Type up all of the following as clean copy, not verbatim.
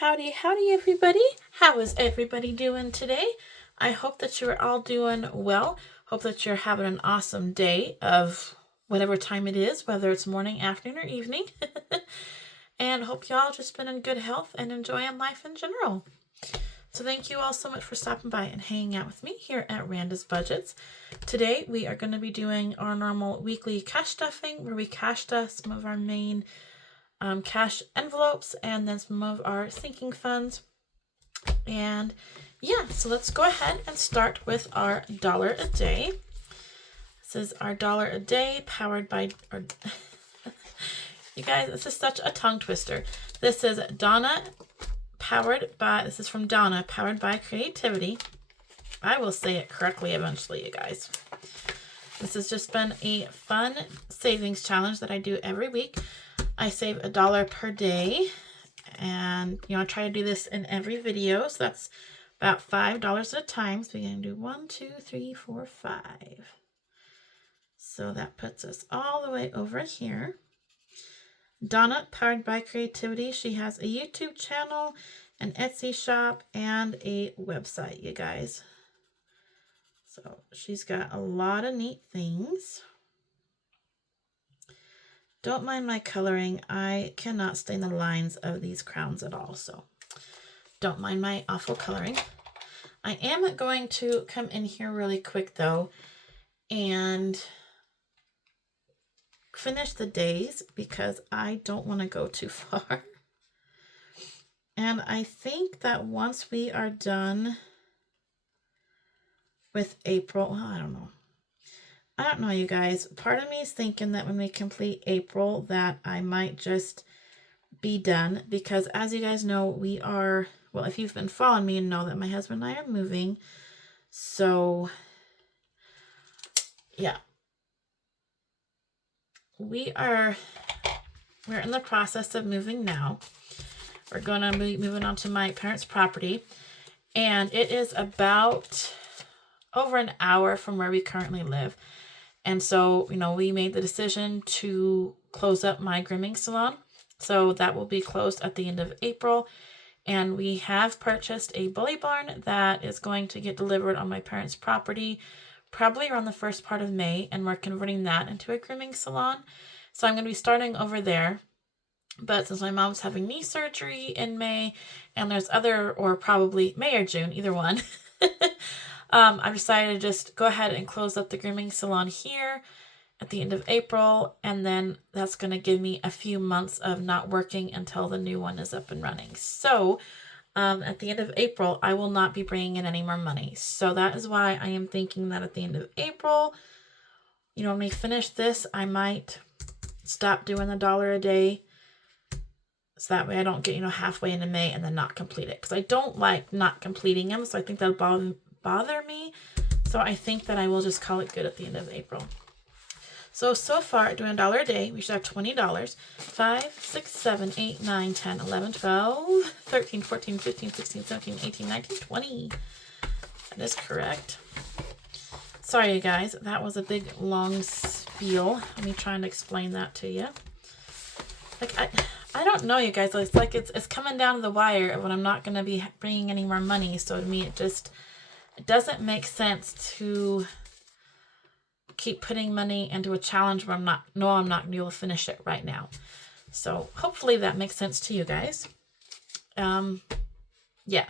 Howdy, howdy, everybody. How is everybody doing today? I hope that you're all doing well. Hope that you're having an awesome day of whatever time it is, whether it's morning, afternoon, or evening. And hope y'all just been in good health and enjoying life in general. So thank you all so much for stopping by and hanging out with me here at Randa's Budgets. Today we are going to be doing our normal weekly cash stuffing, where we cash stuff some of our main cash envelopes and then some of our sinking funds. And yeah, so let's go ahead and start with our dollar a day. This is our dollar a day powered by, you guys, this is such a tongue twister. This is this is from Donna, powered by creativity. I will say it correctly eventually, you guys. This has just been a fun savings challenge that I do every week. I save $1 per day, and I try to do this in every video, so that's about $5 at a time. So we're going to do 1, 2, 3, 4, 5. So that puts us all the way over here. Donna, powered by creativity. She has a YouTube channel, an Etsy shop, and a website, you guys. So she's got a lot of neat things. Don't mind my coloring. I cannot stain the lines of these crowns at all, so don't mind my awful coloring. I am going to come in here really quick, though, and finish the days because I don't want to go too far. And I think that once we are done with April, well, I don't know, you guys. Part of me is thinking that when we complete April, that I might just be done. Because as you guys know, we are, well, if you've been following me, you know that my husband and I are moving. So, yeah. We're in the process of moving now. We're going to be moving on to my parents' property. And it is about over an hour from where we currently live. And so, we made the decision to close up my grooming salon. So that will be closed at the end of April. And we have purchased a bully barn that is going to get delivered on my parents' property, probably around the first part of May. And we're converting that into a grooming salon. So I'm going to be starting over there. But since my mom's having knee surgery in May, and there's or probably May or June, either one, I've decided to just go ahead and close up the grooming salon here at the end of April, and then that's going to give me a few months of not working until the new one is up and running. So at the end of April, I will not be bringing in any more money. So that is why I am thinking that at the end of April, when we finish this, I might stop doing the $1 a day. So that way I don't get, halfway into May and then not complete it. Because I don't like not completing them. So I think that'll bother me. So I think that I will just call it good at the end of April. So far, doing $1 a day, we should have $20. 5, 6, 7, 8, 9, 10, 11, 12, 13, 14, 15, 16, 17, 18, 19, 20. That is correct. Sorry, you guys. That was a big, long spiel. Let me try and explain that to you. I don't know, you guys. It's like it's coming down to the wire of when I'm not going to be bringing any more money. So to me, it doesn't make sense to keep putting money into a challenge where I'm not going to be able to finish it right now. So hopefully that makes sense to you guys. Yeah.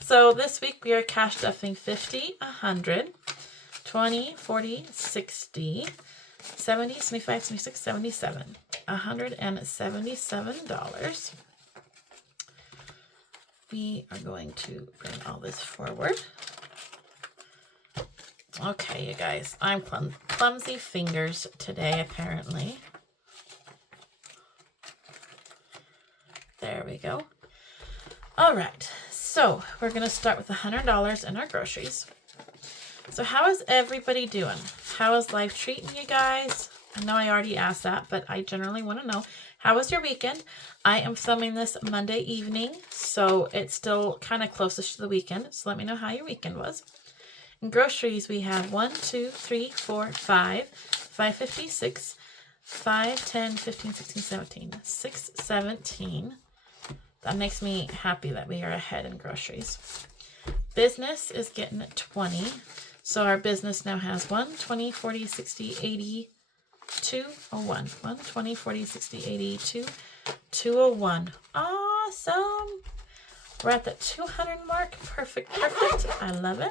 So this week we are cash stuffing 50, 100, 20, 40, 60, 70, 75, 76, 77. $177. We are going to bring all this forward. Okay, you guys, I'm clumsy fingers today, apparently. There we go. All right, so we're going to start with $100 in our groceries. So how is everybody doing? How is life treating you guys? I know I already asked that, but I generally want to know, how was your weekend? I am filming this Monday evening, so it's still kind of closest to the weekend. So let me know how your weekend was. In groceries, we have 1, 2, 3, 4, 5, 556, 5, 10, 15, 16, 17, 6, 17. that makes me happy that we are ahead in groceries. Business is getting 20. So our business now has 1, 20, 40, 60, 80, 201. 1, 20, 40, 60, 80, 201. Awesome. We're at the 200 mark. Perfect, perfect. I love it.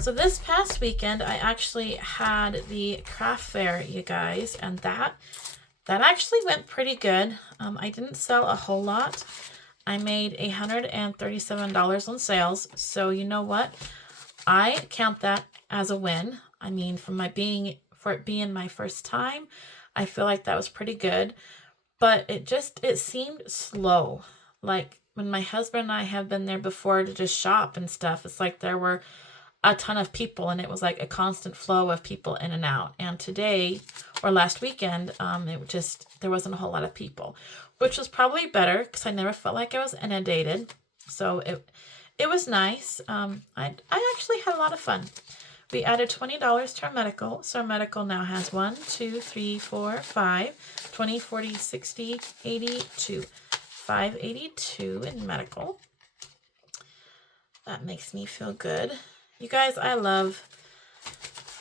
So this past weekend, I actually had the craft fair, you guys, and that actually went pretty good. I didn't sell a whole lot. I made $137 on sales. So you know what? I count that as a win. I mean, for it being my first time, I feel like that was pretty good. But it seemed slow. Like when my husband and I have been there before to just shop and stuff, it's like there were a ton of people and it was like a constant flow of people in and out. And today or last weekend, there wasn't a whole lot of people, which was probably better because I never felt like I was inundated. So it was nice. I actually had a lot of fun. We added $20 to our medical. So our medical now has 1, 2, 3, 4, 5, 20, 40, 60, 82. 582 in medical. That makes me feel good. You guys, I love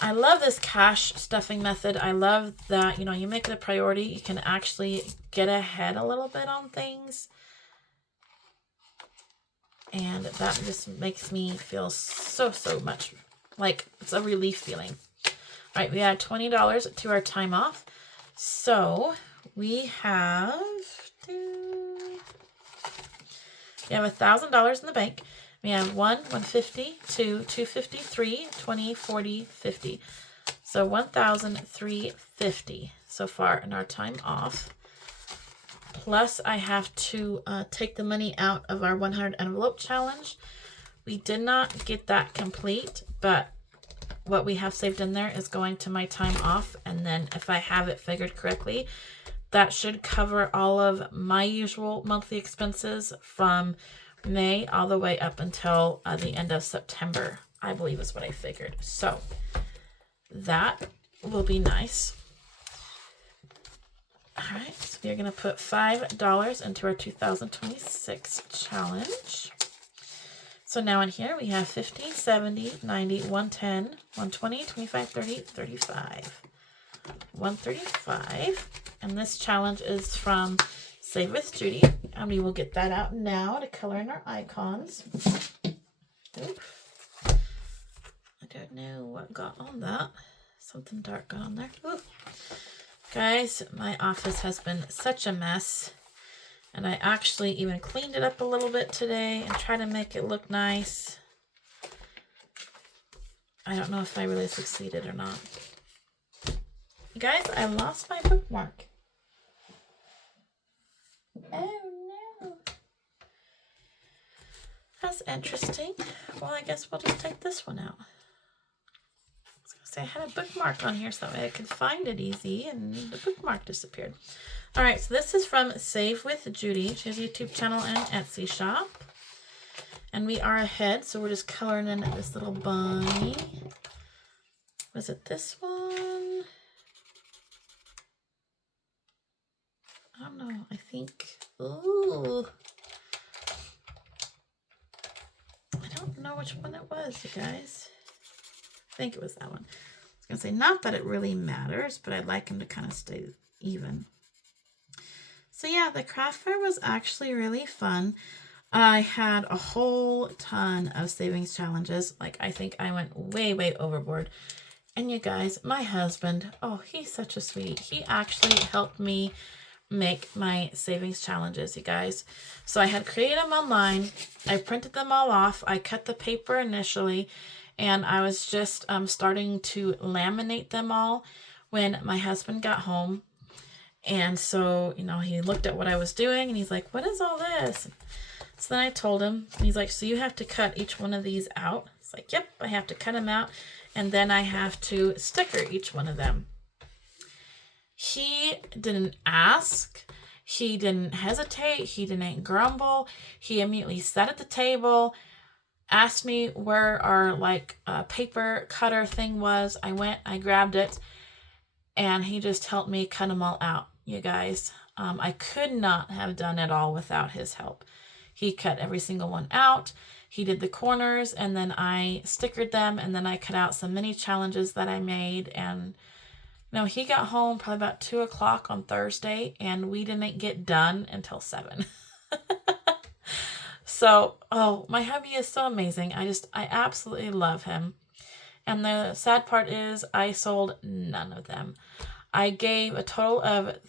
this cash stuffing method. I love that, you make it a priority. You can actually get ahead a little bit on things. And that just makes me feel so much like it's a relief feeling. All right, we add $20 to our time off. So we have $1,000 in the bank. We have 1, 150, 2, 250, 3, 20, 40, 50. So 1,350 so far in our time off. Plus I have to take the money out of our 100 envelope challenge. We did not get that complete, but what we have saved in there is going to my time off. And then if I have it figured correctly, that should cover all of my usual monthly expenses from May all the way up until the end of September, I believe is what I figured. So that will be nice. All right, so we're going to put $5 into our 2026 challenge. So now in here we have 50, 70, 90, 110, 120, 25, 30, 35. 135. And this challenge is from Save with Judy. And we will get that out now to color in our icons. Oop. I don't know what got on that. Something dark got on there. Ooh. Guys, my office has been such a mess. And I actually even cleaned it up a little bit today and tried to make it look nice. I don't know if I really succeeded or not. You guys, I lost my bookmark. Oh no. That's interesting. Well, I guess we'll just take this one out. I was going to say I had a bookmark on here so that way I could find it easy, and the bookmark disappeared. All right, so this is from Save with Judy. She has a YouTube channel and Etsy shop. And we are ahead, so we're just coloring in this little bunny. Was it this one? I don't know. I think, ooh. I don't know which one it was, you guys. I think it was that one. I was going to say, not that it really matters, but I'd like him to kind of stay even. So yeah, the craft fair was actually really fun. I had a whole ton of savings challenges. Like, I think I went way overboard. And you guys, my husband, oh, he's such a sweetie. He actually helped me make my savings challenges, you guys. So I had created them online. I printed them all off. I cut the paper initially, and I was just starting to laminate them all when my husband got home. And so, he looked at what I was doing and he's like, what is all this? So then I told him, and he's like, so you have to cut each one of these out? It's like, yep, I have to cut them out. And then I have to sticker each one of them. He didn't ask. He didn't hesitate. He didn't grumble. He immediately sat at the table, asked me where our paper cutter thing was. I went, I grabbed it, and he just helped me cut them all out, you guys. I could not have done it all without his help. He cut every single one out. He did the corners, and then I stickered them, and then I cut out some mini challenges that I made. And he got home probably about 2 o'clock on Thursday, and we didn't get done until 7. So, my hubby is so amazing. I absolutely love him. And the sad part is I sold none of them. I gave a total of,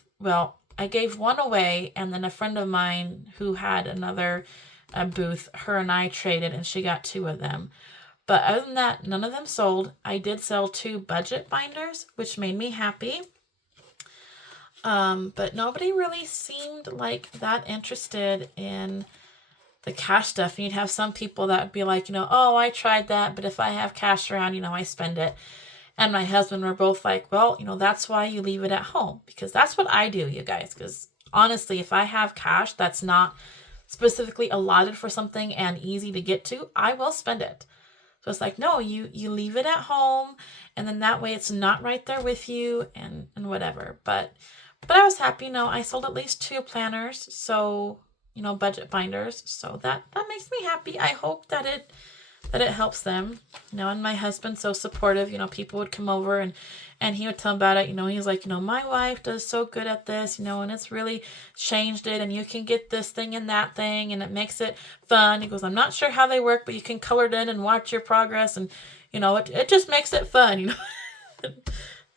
I gave one away, and then a friend of mine who had another booth, her and I traded, and she got 2 of them. But other than that, none of them sold. I did sell 2 budget binders, which made me happy. But nobody really seemed like that interested in the cash stuff. And you'd have some people that would be like, oh, I tried that, but if I have cash around, I spend it. And my husband were both like, well, that's why you leave it at home. Because that's what I do, you guys. Because honestly, if I have cash that's not specifically allotted for something and easy to get to, I will spend it. So it's like, no, you leave it at home, and then that way it's not right there with you and whatever. But I was happy, I sold at least 2 planners, so, budget binders. So that makes me happy. I hope that it helps them, and my husband's so supportive. People would come over and he would tell them about it. He's like, my wife does so good at this, and it's really changed it, and you can get this thing and that thing, and it makes it fun. He goes, I'm not sure how they work, but you can color it in and watch your progress, and, it just makes it fun,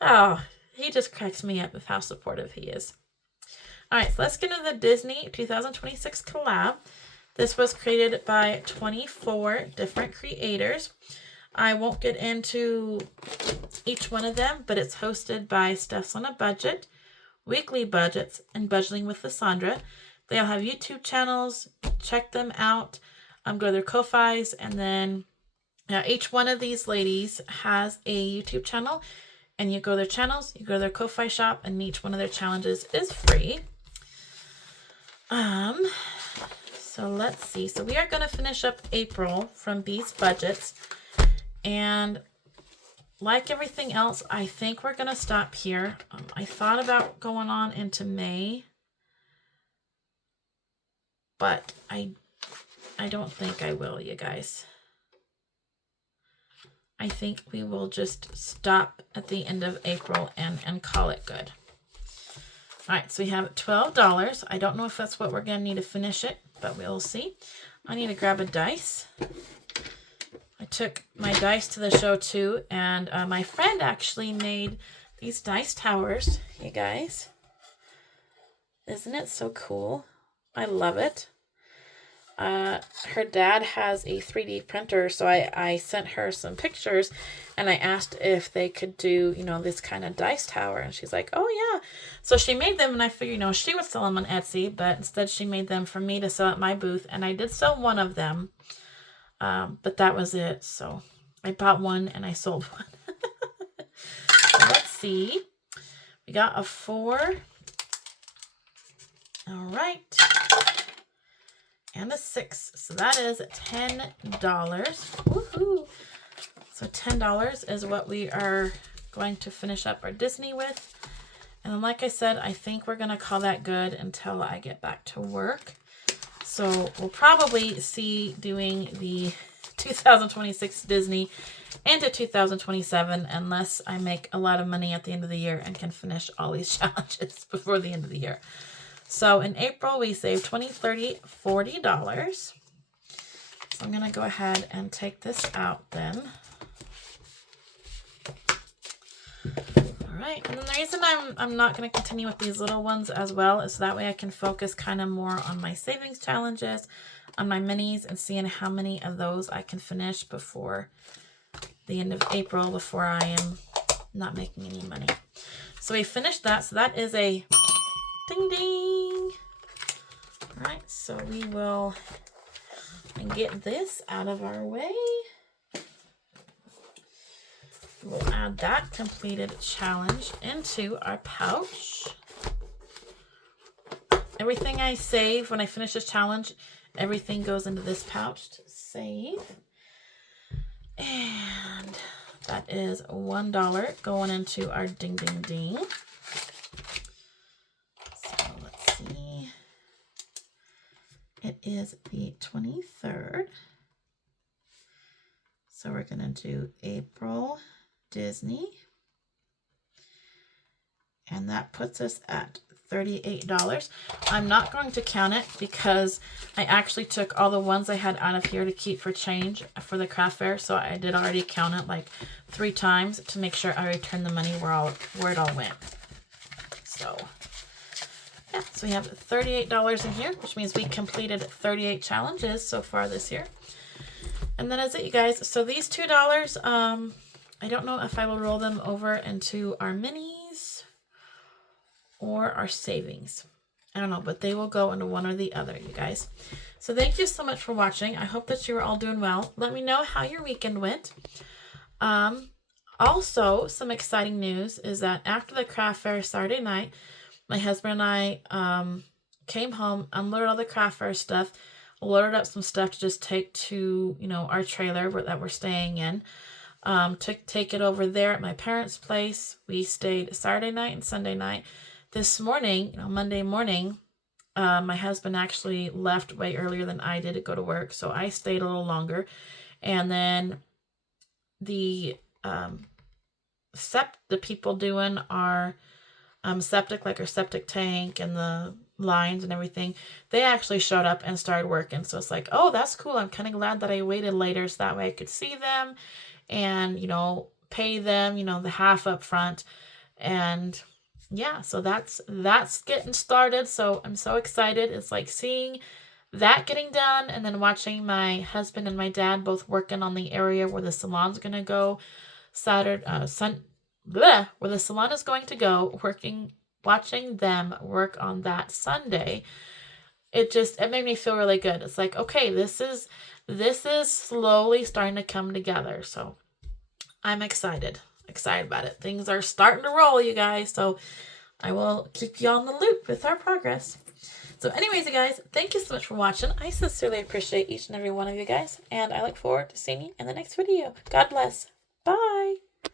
Oh, he just cracks me up with how supportive he is. All right, so let's get into the Disney 2026 collab. This was created by 24 different creators. I won't get into each one of them, but it's hosted by Steph's on a Budget, Weekly Budgets, and Budgeting with Lysandra. They all have YouTube channels. Check them out. Go to their Ko-Fis, and then each one of these ladies has a YouTube channel, and you go to their channels, you go to their Ko-Fi shop, and each one of their challenges is free. So let's see. So we are going to finish up April from B's Budgets. And like everything else, I think we're going to stop here. I thought about going on into May, but I don't think I will, you guys. I think we will just stop at the end of April and call it good. All right, so we have $12. I don't know if that's what we're going to need to finish it, but we'll see. I need to grab a dice. I took my dice to the show too, and my friend actually made these dice towers, you guys. Isn't it so cool? I love it. Her dad has a 3D printer, so I sent her some pictures, and I asked if they could do, this kind of dice tower, and she's like, oh yeah. So she made them, and I figured, she would sell them on Etsy, but instead she made them for me to sell at my booth, and I did sell one of them, but that was it. So I bought one, and I sold one. So let's see. We got a 4. All right. And a 6. So that is $10. Woohoo! So $10 is what we are going to finish up our Disney with. And like I said, I think we're going to call that good until I get back to work. So we'll probably see doing the 2026 Disney into 2027 unless I make a lot of money at the end of the year and can finish all these challenges before the end of the year. So in April, we saved $20, $30, $40. So I'm going to go ahead and take this out then. All right. And then the reason I'm not going to continue with these little ones as well is that way I can focus kind of more on my savings challenges, on my minis, and seeing how many of those I can finish before the end of April, before I am not making any money. So we finished that. So that is a ding ding. All right, so we will get this out of our way. We'll add that completed challenge into our pouch. Everything I save when I finish this challenge, everything goes into this pouch to save. And that is $1 going into our ding ding ding. So let's It is the 23rd. So we're going to do April Disney. And that puts us at $38. I'm not going to count it because I actually took all the ones I had out of here to keep for change for the craft fair. So I did already count it like 3 times to make sure I returned the money where it all went. So yeah, so we have $38 in here, which means we completed 38 challenges so far this year. And that is it, you guys. So these $2, I don't know if I will roll them over into our minis or our savings. I don't know, but they will go into one or the other, you guys. So thank you so much for watching. I hope that you were all doing well. Let me know how your weekend went. Also, some exciting news is that after the craft fair Saturday night, my husband and I came home, unloaded all the craft fair stuff, loaded up some stuff to just take to, our trailer that we're staying in. To take it over there at my parents' place. We stayed Saturday night and Sunday night. This morning, Monday morning, my husband actually left way earlier than I did to go to work, so I stayed a little longer. And then the people doing our septic, like our septic tank and the lines and everything, they actually showed up and started working. So it's like, oh, that's cool. I'm kind of glad that I waited later so that way I could see them and, pay them, the half up front. And yeah, so that's getting started. So I'm so excited. It's like seeing that getting done and then watching my husband and my dad both working on the area where the salon's going to go where the salon is going to go, watching them work on that Sunday. It made me feel really good. It's like, okay, this is slowly starting to come together. So I'm excited about it. Things are starting to roll, you guys. So I will keep you on the loop with our progress. So anyways, you guys, thank you so much for watching. I sincerely appreciate each and every one of you guys. And I look forward to seeing you in the next video. God bless. Bye.